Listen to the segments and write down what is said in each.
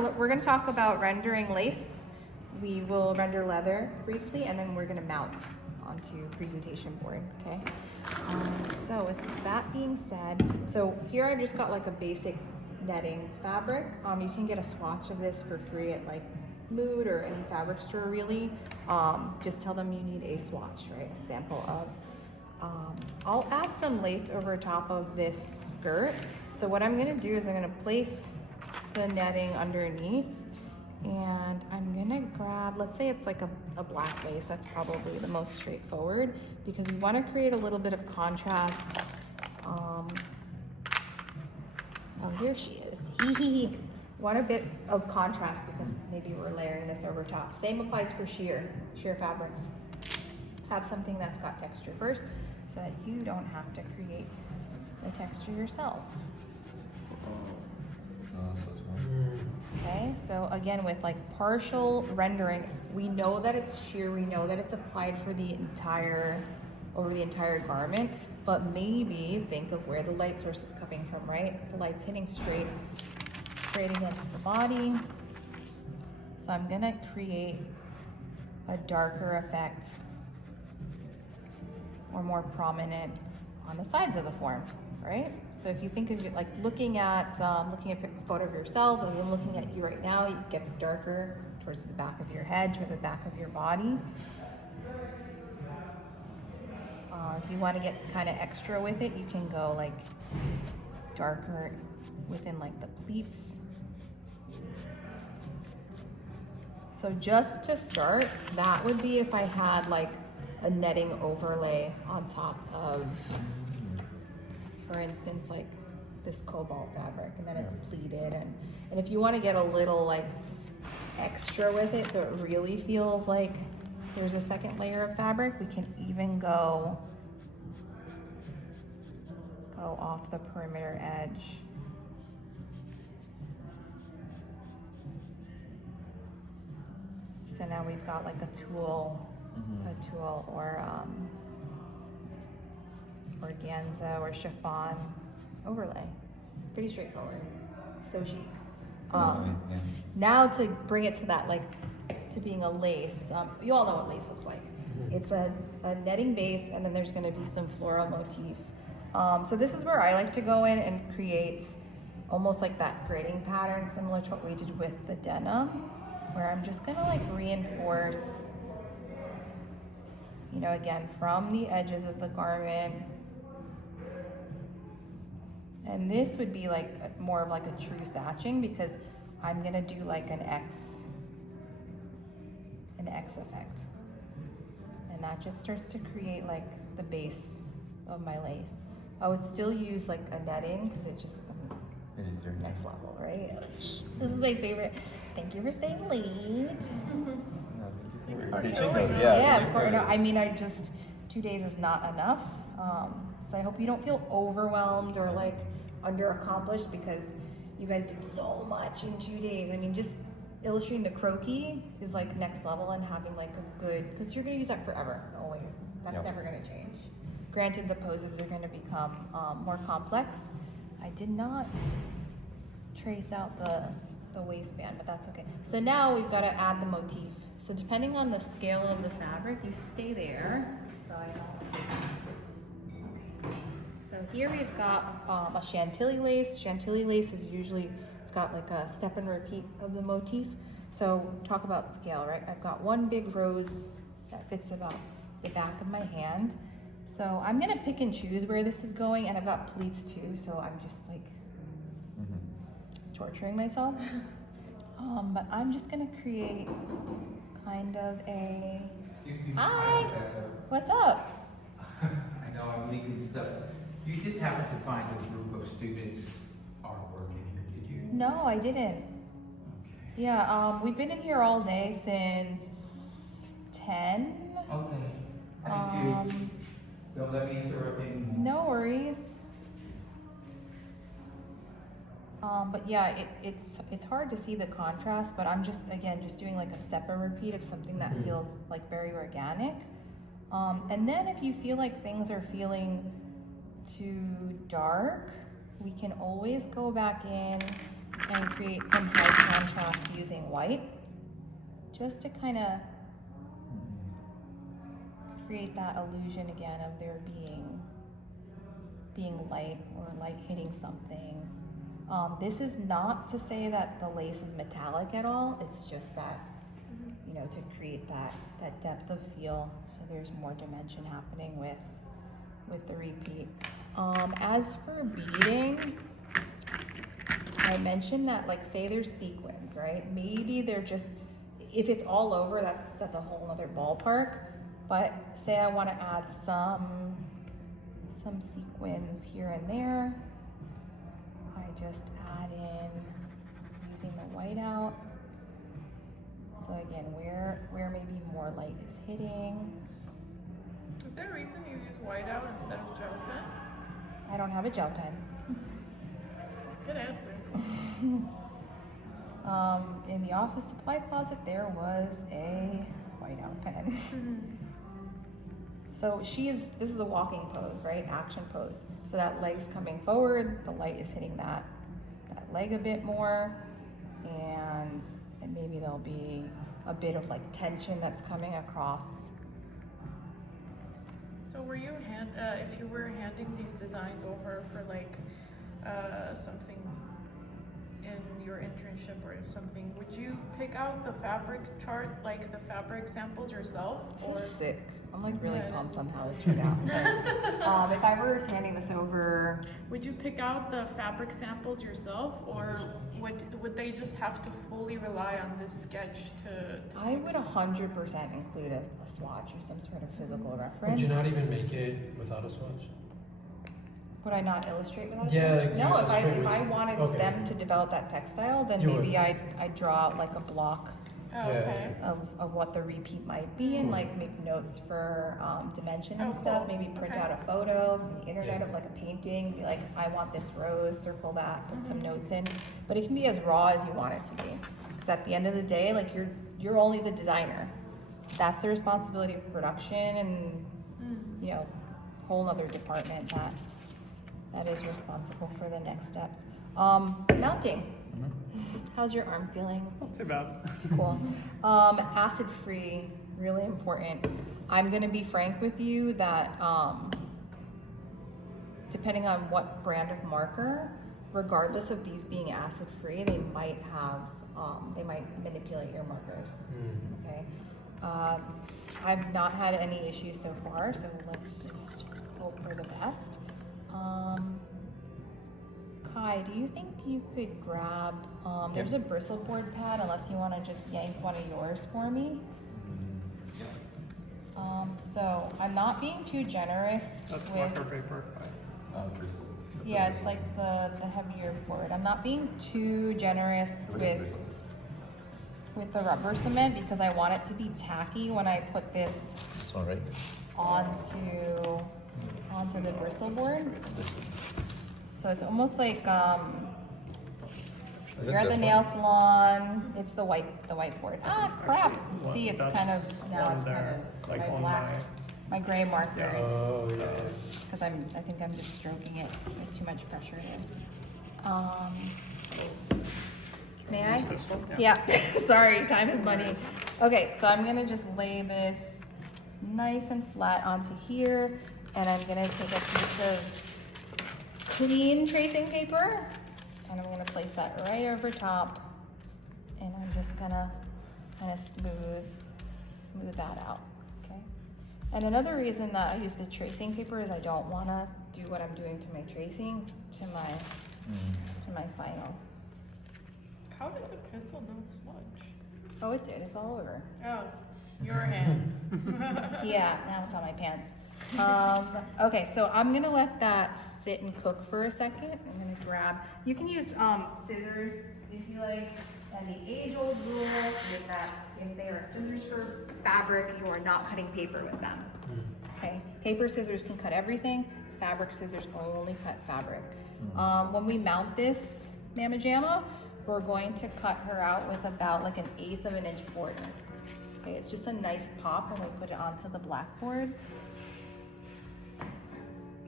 so we're gonna talk about rendering lace. We will render leather briefly, and then we're gonna mount onto presentation board, okay? So with that being said, so here I've just got like a basic netting fabric. You can get a swatch of this for free at like Mood or any fabric store really. Just tell them you need a swatch, right? A sample of. I'll add some lace over top of this skirt. So what I'm gonna do is I'm gonna place the netting underneath, and I'm gonna grab, let's say it's like a black lace. That's probably the most straightforward because we wanna create a little bit of contrast. Oh, here she is. Want a bit of contrast because maybe we're layering this over top. Same applies for sheer fabrics. Have something that's got texture first so that you don't have to create the texture yourself. Okay, so again with like partial rendering, we know that it's sheer, we know that it's applied for the over the entire garment, but maybe think of where the light source is coming from, right? The light's hitting straight against the body. So I'm gonna create a darker effect or more prominent on the sides of the form, right? So if you think of it like looking at a photo of yourself and then looking at you right now, it gets darker towards the back of your head, toward the back of your body. If you want to get kind of extra with it, you can go like darker within like the pleats. So just to start, that would be if I had like a netting overlay on top of, for instance, like this cobalt fabric, and then it's pleated, and if you want to get a little like extra with it so it really feels like there's a second layer of fabric, we can even go off the perimeter edge. So now we've got like a tulle or organza or chiffon overlay. Pretty straightforward. So chic. Now to bring it to that, like to being a lace, you all know what lace looks like. It's a netting base, and then there's gonna be some floral motif. So this is where I like to go in and create almost like that grading pattern, similar to what we did with the denim, where I'm just gonna like reinforce, you know, again, from the edges of the garment. And this would be like more of like a true thatching because I'm gonna do like an X effect. And that just starts to create like the base of my lace. I would still use like a netting because it just next level, right? This is my favorite. Thank you for staying late. Yeah, I mean, 2 days is not enough. So I hope you don't feel overwhelmed or like under-accomplished because you guys did so much in 2 days. I mean, just illustrating the croquis is like next level, and having like a good, because you're gonna use that forever, always. That's never gonna change. Granted, the poses are gonna become more complex. I did not trace out the waistband, but that's okay. So now we've got to add the motif. So depending on the scale of the fabric, you stay there. So here we've got a Chantilly lace. Chantilly lace is usually, it's got like a step and repeat of the motif. So talk about scale, right? I've got one big rose that fits about the back of my hand. So I'm gonna pick and choose where this is going, and I've got pleats too, so I'm just like torturing myself. But I'm just gonna create kind of a, hi, what's up? I know I'm leaking stuff. You didn't happen to find a group of students artwork in here, did you? No, I didn't. Okay. Yeah, we've been in here all day since 10. Okay. Thank you. Don't let me interrupt anymore. No worries. But yeah, it's hard to see the contrast, but I'm just doing like a step and repeat of something that feels like very organic. And then if you feel like things are feeling too dark, we can always go back in and create some high contrast using white, just to kind of create that illusion again of there being light or light hitting something. This is not to say that the lace is metallic at all. It's just that, you know, to create that depth of feel. So there's more dimension happening with the repeat. As for beading, I mentioned that, like, say there's sequins, right? Maybe they're just, if it's all over, that's a whole other ballpark. But say I want to add some sequins here and there. I just add in using the white out. So again, where maybe more light is hitting. Is there a reason you use whiteout instead of gel pen? I don't have a gel pen. Good answer. In the office supply closet, there was a whiteout pen. So this is a walking pose, right? Action pose. So that leg's coming forward, the light is hitting that leg a bit more, and maybe there'll be a bit of like tension that's coming across. So were you if you were handing these designs over for like something in your internship or something, would you pick out the fabric chart, like the fabric samples yourself? This is sick. I'm like really Yeah, pumped on how this turned out. But, if I were handing this over, would you pick out the fabric samples yourself, or would they just have to fully rely on this sketch to I would 100% include a swatch or some sort of physical reference. Would you not even make it without a swatch? Would I not illustrate without a Yeah, swatch? like you No, illustrate if with- I wanted okay. them to develop that textile, then You maybe would. I'd draw out like a block Oh, Yeah. okay. of what the repeat might be, and like make notes for dimension and Oh, stuff. cool. Maybe print Okay. out a photo from the internet Yeah. of like a painting, be like, I want this rose, circle that, put some notes in. But it can be as raw as you want it to be, because at the end of the day, like you're only the designer. That's the responsibility of production, and you know, whole other department that is responsible for the next steps. Mounting. How's your arm feeling? Not too bad. Cool. Acid free, really important. I'm gonna be frank with you that depending on what brand of marker, regardless of these being acid free, they might manipulate your markers. Okay. I've not had any issues so far, so let's just hope for the best. Kai, do you think you could grab, there's a bristle board pad, unless you want to just yank one of yours for me? So I'm not being too generous That's with, marker paper. yeah, it's like the heavier board. I'm not being too generous with the rubber cement, because I want it to be tacky when I put this It's all right. onto the bristle board. So it's almost like you're at the nail salon. It's the whiteboard. Ah, crap! Actually, See, it's that's kind of now one it's kind there, of like my on black, my gray marker. Yeah. Oh, yeah. Because I think I'm just stroking it with too much pressure there. May I? Use this one, Yeah. Sorry, time is money. Okay, so I'm gonna just lay this nice and flat onto here, and I'm gonna take a piece of clean tracing paper, and I'm gonna place that right over top, and I'm just gonna kind of smooth that out. Okay. And another reason that I use the tracing paper is I don't want to do what I'm doing to my tracing to my final. How did the pencil not smudge? Oh, it did. It's all over. Oh, your hand. Yeah, now it's on my pants. Okay, so I'm gonna let that sit and cook for a second. I'm gonna grab, you can use scissors if you like, and the age-old rule is that if they are scissors for fabric, you are not cutting paper with them. Okay, paper scissors can cut everything, fabric scissors only cut fabric. When we mount this Mama Jamma, we're going to cut her out with about like 1/8 of an inch border. Okay, it's just a nice pop when we put it onto the blackboard.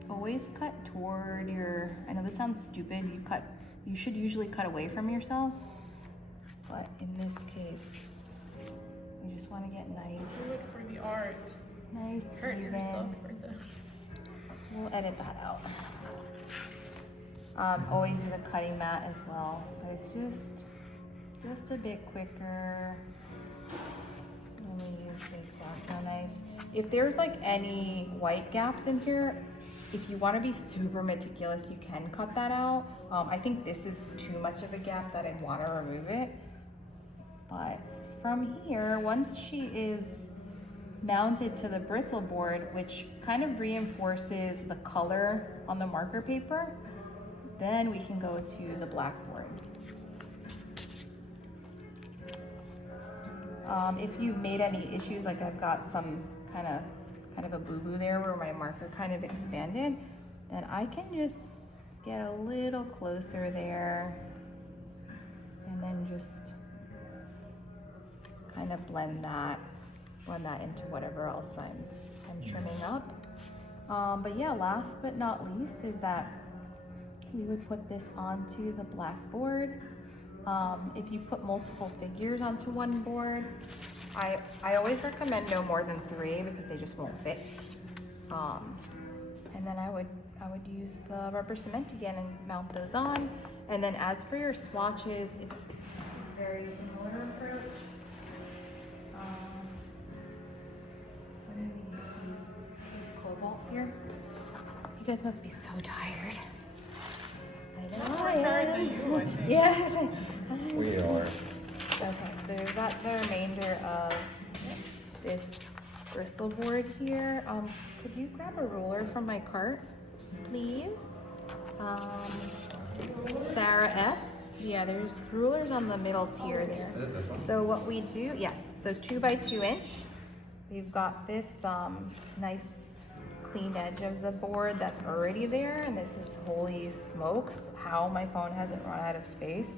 Always cut toward your, I know this sounds stupid, you cut You should usually cut away from yourself, but in this case, you just want to get nice, Do it for the art. nice, Hurt even. yourself for this. We'll edit that out. Always use a cutting mat as well, but it's just a bit quicker. Let me use the X-Acto knife. If there's like any white gaps in here, if you want to be super meticulous, you can cut that out. I think this is too much of a gap that I'd want to remove it. But from here, once she is mounted to the bristle board, which kind of reinforces the color on the marker paper, then we can go to the blackboard. If you've made any issues, like I've got some kind of a boo-boo there where my marker kind of expanded, then I can just get a little closer there and then just kind of blend that into whatever else I'm trimming up. But yeah, last but not least is that we would put this onto the blackboard. If you put multiple figures onto one board, I always recommend no more than 3 because they just won't fit. And then I would use the rubber cement again and mount those on. And then as for your swatches, it's a very similar approach. I'm gonna use this cobalt here. You guys must be so tired. I know More I tired am. than you, I think. Yes. We are. Okay, so we've got the remainder of this bristle board here. Could you grab a ruler from my cart, please? Sarah S. Yeah, there's rulers on the middle tier there. This one? So what we do, yes, so 2 by 2 inch. We've got this nice clean edge of the board that's already there, and this is holy smokes how my phone hasn't run out of space.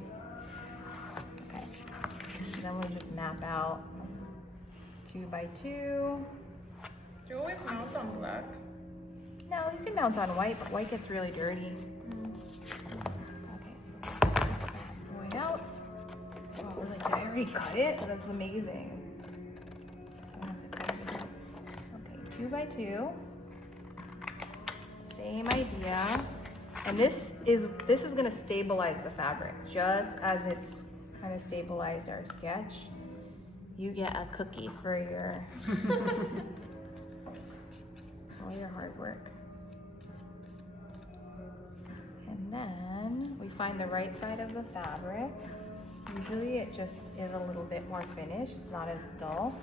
Okay, so then we'll just map out 2 by 2. Do you always mount on black? No, you can mount on white, but white gets really dirty. Okay, so let's get that boy out. Oh, I was like, did I already cut it? That's amazing. I have to cut it again. Okay, 2 by 2. Same idea. And this is gonna stabilize the fabric, just as it's kind of stabilized our sketch. You get a cookie for your all your hard work. And then we find the right side of the fabric. Usually it just is a little bit more finished. It's not as dull.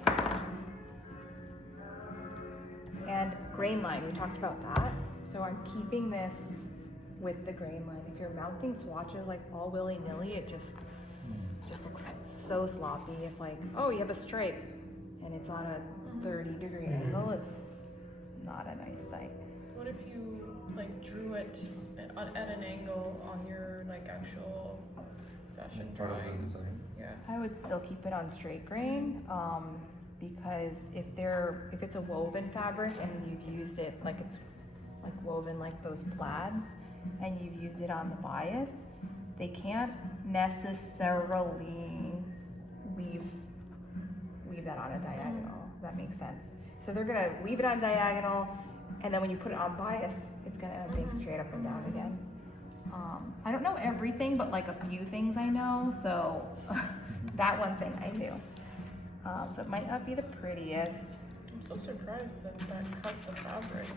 And grain line, we talked about that. So I'm keeping this with the grain line. If you're mounting swatches like all willy-nilly, it just looks so sloppy. If like, oh, you have a stripe and it's on a 30-degree angle, it's not a nice sight. What if you like drew it at an angle on your like actual fashion Part of the drawing? design. Yeah. I would still keep it on straight grain, because if it's a woven fabric and you've used it like it's like woven like those plaids and you've used it on the bias, they can't necessarily weave that on a diagonal. If that makes sense. So they're gonna weave it on diagonal, and then when you put it on bias, it's gonna end up being straight up and down again. I don't know everything, but like a few things I know, so that one thing I do. So it might not be the prettiest. I'm so surprised that cut the fabric.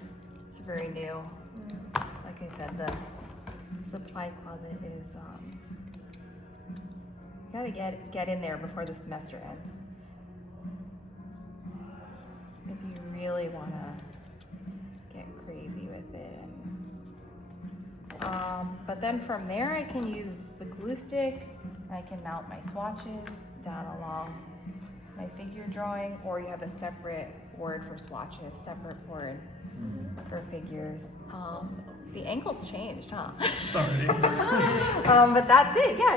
It's very new. Like I said, the supply closet is, you gotta get in there before the semester ends. If you really wanna get crazy with it. But then from there I can use the glue stick, and I can mount my swatches down along my figure drawing, or you have a separate board for swatches, separate board for figures. The angle's changed, huh? Sorry. But that's it. Yeah,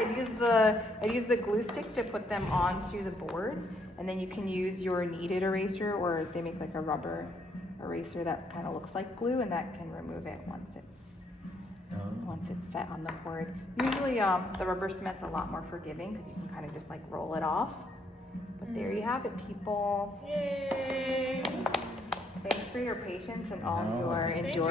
I'd use the glue stick to put them onto the boards, and then you can use your kneaded eraser, or they make like a rubber eraser that kind of looks like glue, and that can remove it once it's once it's set on the board. Usually the rubber cement's a lot more forgiving because you can kind of just like roll it off. But there you have it, people. Yay! Thanks for your patience and all No, your thank you. endurance.